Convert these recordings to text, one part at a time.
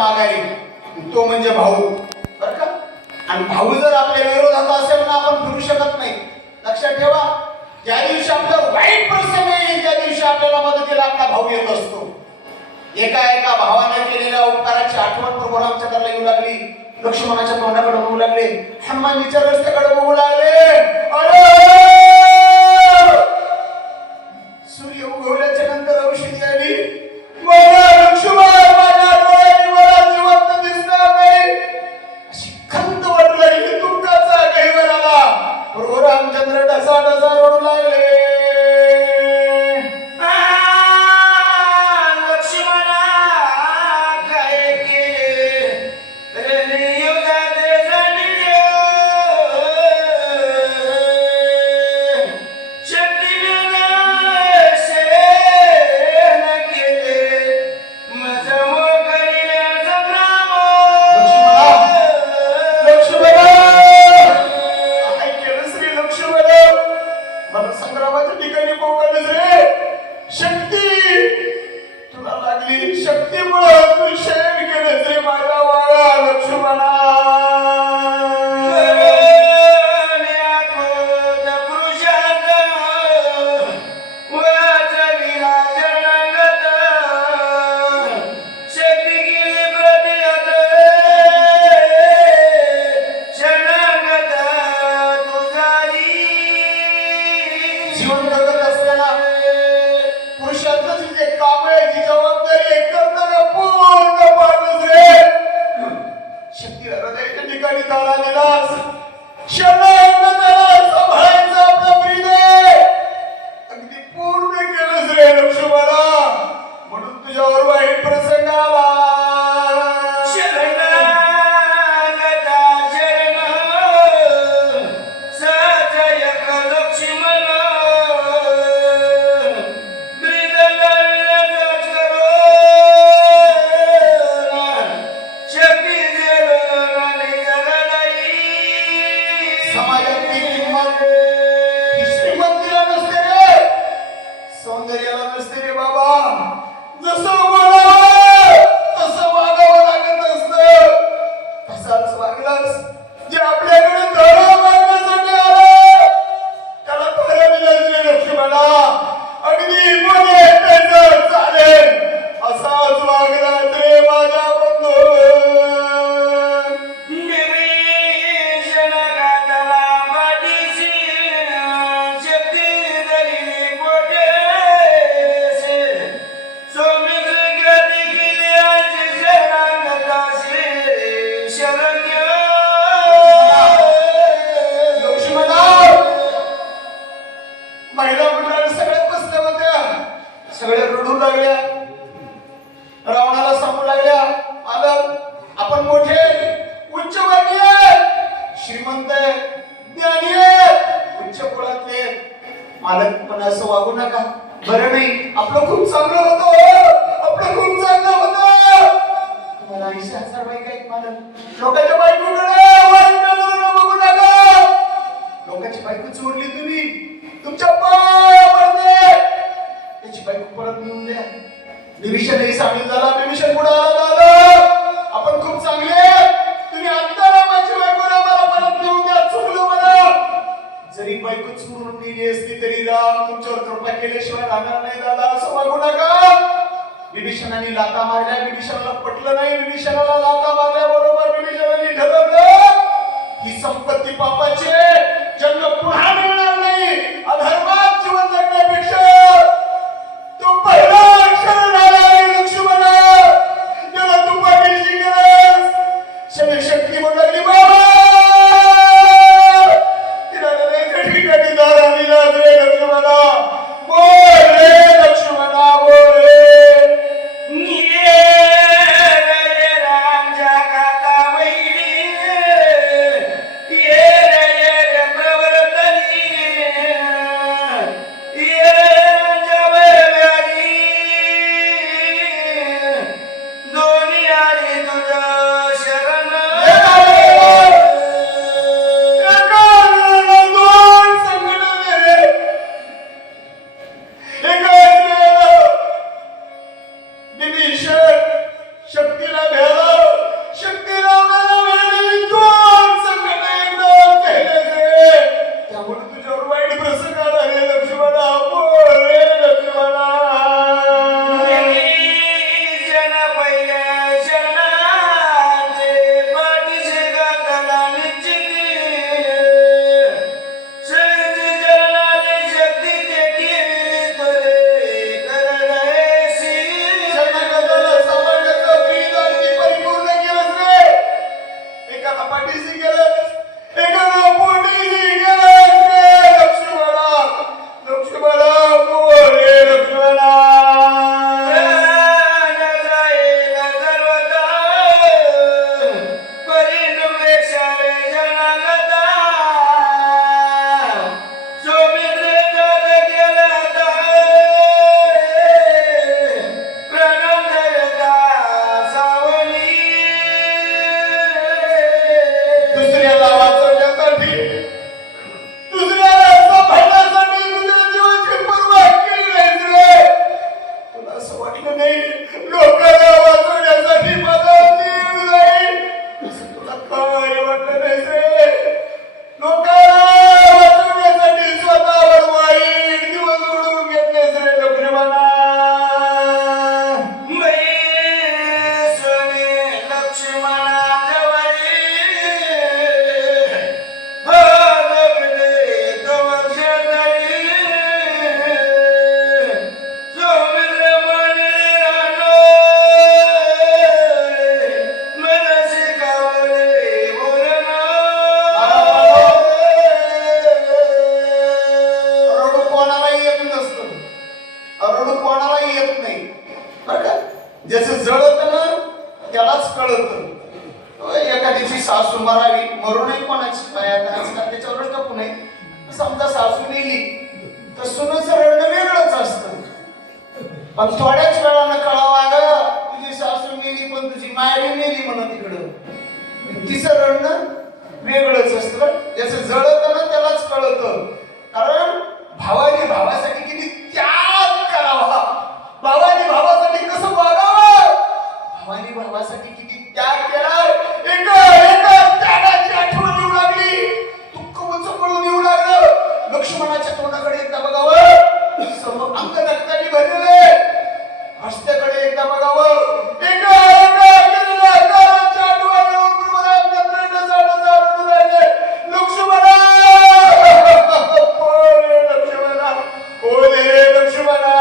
माघारी, तो म्हणजे भाऊ. बरं का? आणि भाऊ जर आपल्या विरोधात असेल ना आपण फिरू शकत नाही. लक्षात ठेवा, ज्या दिवशी आपलं वाईट प्रसंग येईल त्या दिवशी आपल्याला मदतीला आपला भाऊ येत असतो. एका भावाने केलेल्या उपकाराची आठवण प्रभू रामचंद्राला येऊ लागली. लक्ष्मणाच्या तोंडाकडे बघू लागले, हनुमानजीच्या रस्त्याकडे बघू लागले. सूर्य उगवल्याच्या नंतर औषधी आली. लक्ष्मण माझ्या डोळ्यांनी मला जिवंत दिसणार नाही अशी खंत वाटू लागली. दुःखाचा गहिवर आला. प्रभू रामचंद्र ढसा ढसा रडू लागले. विभीषणाने लाथा मारल्या. विभीषणाला पटलं नाही. विभीषणाला लाथा मारल्याबरोबर विभीषणाने ठरवलं ही संपत्ती पापाची, जन्म पुन्हा मिळणार नाही. अधर्मात जीवन जगण्यापेक्षा तो पहिला अक्षर झाला लक्ष्मणा, त्याला तू पाठीशी गेलास. शक्ती शक्ती म्हणली बाबा तिला त्या ठिकाणी दार आणला रे लक्ष्मणा. बोल रे लक्ष्मणा बोल रे. राजा गाता वैरी ये रे त्यालाच कळत. एखाद्याची सासू मरावी, मरू नये कोणाची पाया करायचं त्याच्यावर टपू नये. समजा सासू मेली तर सुनेचं रडणं वेगळंच असतं. पण थोड्याच वेळानं कळावं अगं तुझी सासू मेली पण तुझी मायरी मेली म्हणून तिकडं तिचं रडणं वेगळंच असतं. ज्याचं जळत ना त्यालाच कळत. कारण भावाने भावासाठी किती त्याग करावा, भावाने भावासाठी कसं वागावं, भावाने भावासाठी किती त्याग केलाय. एका त्यागाची आठवण येऊ लागली, दुःख उचकळून येऊ लागलं. लक्ष्मणाच्या तोंडाकडे एकदा बघावं, सर्व अंग रक्ताने भरलेले. हस्त्याकडे एकदा बघावं, एका केलेल्या आकाराच्या आठवण येऊन बरोबर अंगात जाणं जाणून राहिले. लक्ष्मणा ओले लक्ष्मणा, ओले लक्ष्मणा.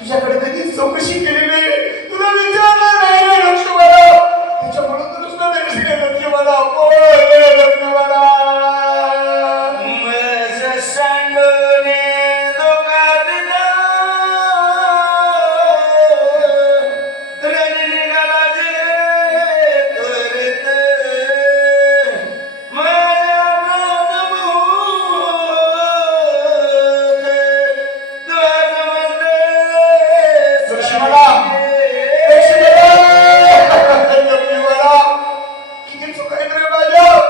तुझ्याकडे कधीच चौकशी केली नाही, तुला विचारलं नाही रे लक्ष्मणा. त्याच्यामुळे तू दुसरं नाही रे लक्ष्मणा. ओले लक्ष्मणा. किती चुकायचं रे माझ्या.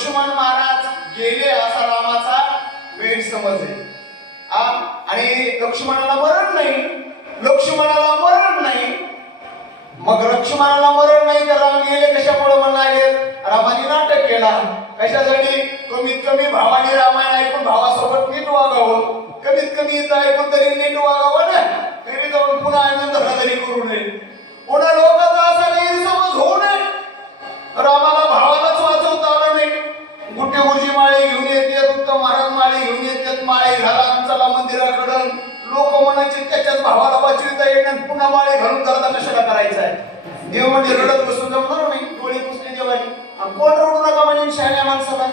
लक्ष्मण महाराज गेले असा रामाचा गैरसमज आहे. आणि लक्ष्मणाला मरण नाही, लक्ष्मणाला मरण नाही. मग लक्ष्मणाला मरण नाही तर राम गेले कशामुळे म्हणाले? रामाने नाटक केला. कशासाठी? कमीत कमी भावाने रामायण ऐकून भावासोबत नीट वागावं, कमीत कमी इथं ऐकून तरी नीट वागावं ना, घरी जाऊन पुन्हा आनंद तरी करू नये. पुन्हा लोकांचा असा गैरसमज होऊ नये. रामाला भावालाच वाचवता आलं नाही. गुट्टे गुरुजी माळे घेऊन येतात, उत्तम महाराज माळे घेऊन येतात, माळे घाला चला मंदिराकडं. लोक म्हणायचे त्याच्याच भावाला वाचविता येणार, पुन्हा माळे घालून करता कशाला करायचा आहे? देव म्हणजे रडत बसून जमणार नाही. डोळे पुसले देवाने. कोण रडू नका म्हणे शहाण्या माणसाला?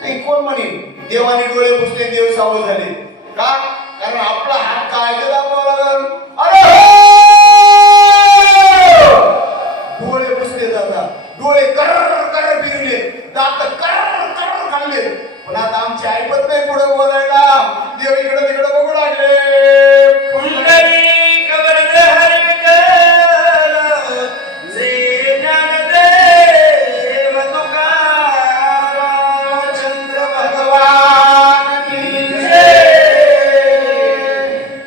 नाही, कोण म्हणे देवाने डोळे पुसले देव सावध झाले का? कारण आपला हात काय दाखवावा लागल. अरे डोळे पुसले जातात, डोळे कर्र कर्र फिरले, दात कर्र कर्र खाल्ले. पण आता आमची ऐपत नाही पुढे बोलायला.